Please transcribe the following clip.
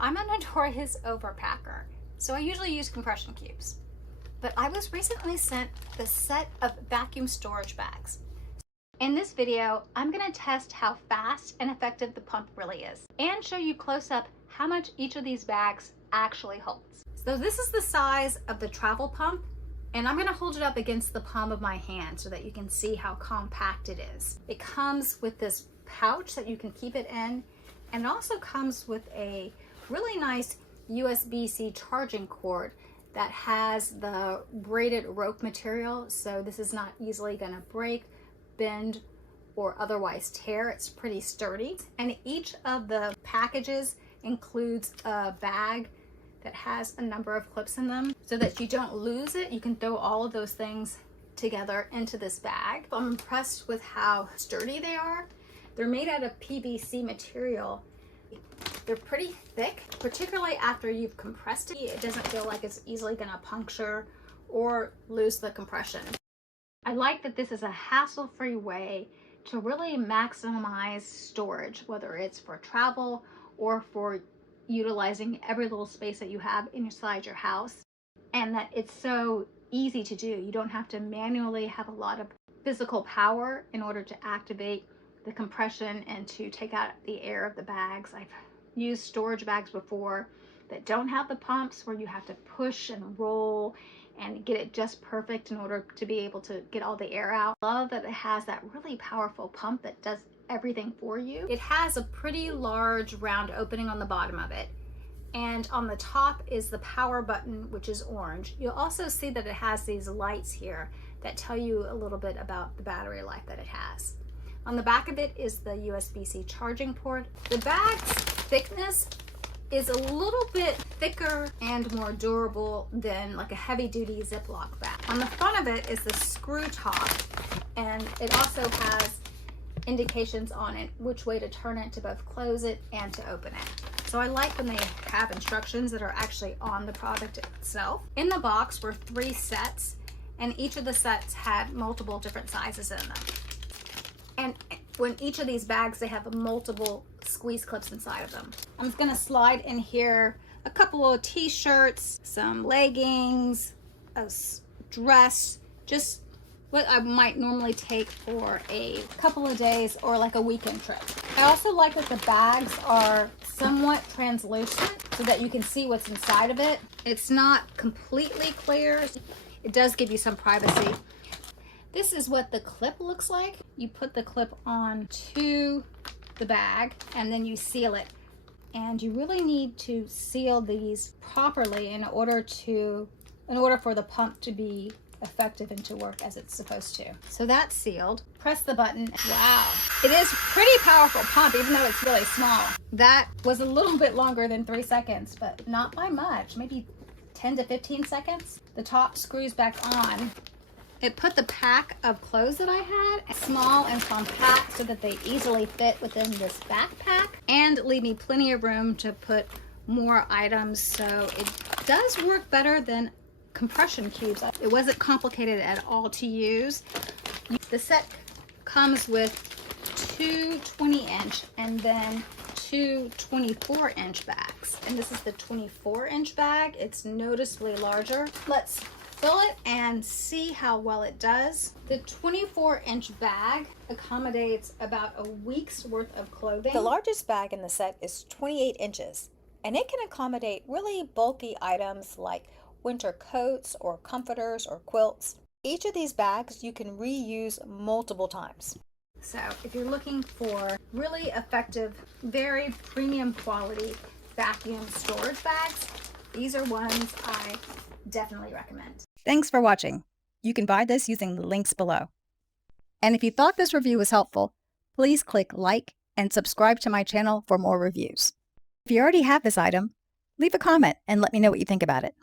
I'm a notorious overpacker, so I usually use compression cubes. But I was recently sent the set of vacuum storage bags. In this video, I'm going to test how fast and effective the pump really is, and show you close up how much each of these bags actually holds. So this is the size of the travel pump, and I'm going to hold it up against the palm of my hand so that you can see how compact it is. It comes with this pouch that you can keep it in, and it also comes with a really nice USB-C charging cord that has the braided rope material, so this is not easily going to break, bend, or otherwise tear. It's pretty sturdy. And each of the packages includes a bag that has a number of clips in them so that you don't lose it. You can throw all of those things together into this bag. I'm impressed with how sturdy they are. They're made out of PVC material. They're pretty thick, particularly after you've compressed it. It doesn't feel like it's easily going to puncture or lose the compression. I like that this is a hassle-free way to really maximize storage, whether it's for travel or for utilizing every little space that you have inside your house, and that it's so easy to do. You don't have to manually have a lot of physical power in order to activate the compression and to take out the air of the bags. I've used storage bags before that don't have the pumps, where you have to push and roll and get it just perfect in order to be able to get all the air out. I love that it has that really powerful pump that does everything for you. It has a pretty large round opening on the bottom of it, and on the top is the power button, which is orange. You'll also see that it has these lights here that tell you a little bit about the battery life that it has. On the back of it is the USB-C charging port. The bag's thickness is a little bit thicker and more durable than like a heavy-duty Ziploc bag. On the front of it is the screw top, and it also has indications on it which way to turn it to both close it and to open it. So I like when they have instructions that are actually on the product itself. In the box were 3 sets, and each of the sets had multiple different sizes in them. And when each of these bags, they have multiple squeeze clips inside of them. I'm just gonna slide in here a couple of t-shirts, some leggings, a dress, just what I might normally take for a couple of days or like a weekend trip. I also like that the bags are somewhat translucent so that you can see what's inside of it. It's not completely clear. It does give you some privacy. This is what the clip looks like. You put the clip on to the bag and then you seal it. And you really need to seal these properly in order for the pump to be effective and to work as it's supposed to. So that's sealed. Press the button. Wow. It is pretty powerful pump, even though it's really small. That was a little bit longer than 3 seconds, but not by much, maybe 10 to 15 seconds. The top screws back on. It put the pack of clothes that I had small and compact so that they easily fit within this backpack and leave me plenty of room to put more items. So it does work better than compression cubes. It wasn't complicated at all to use. The set comes with 2 20-inch and then 2 24-inch bags. And this is the 24-inch bag. It's noticeably larger. Let's fill it and see how well it does. The 24-inch bag accommodates about a week's worth of clothing. The largest bag in the set is 28 inches, and it can accommodate really bulky items like winter coats or comforters or quilts. Each of these bags you can reuse multiple times. So if you're looking for really effective, very premium quality vacuum storage bags, these are ones I definitely recommend. Thanks for watching. You can buy this using the links below. And if you thought this review was helpful, please click like and subscribe to my channel for more reviews. If you already have this item, leave a comment and let me know what you think about it.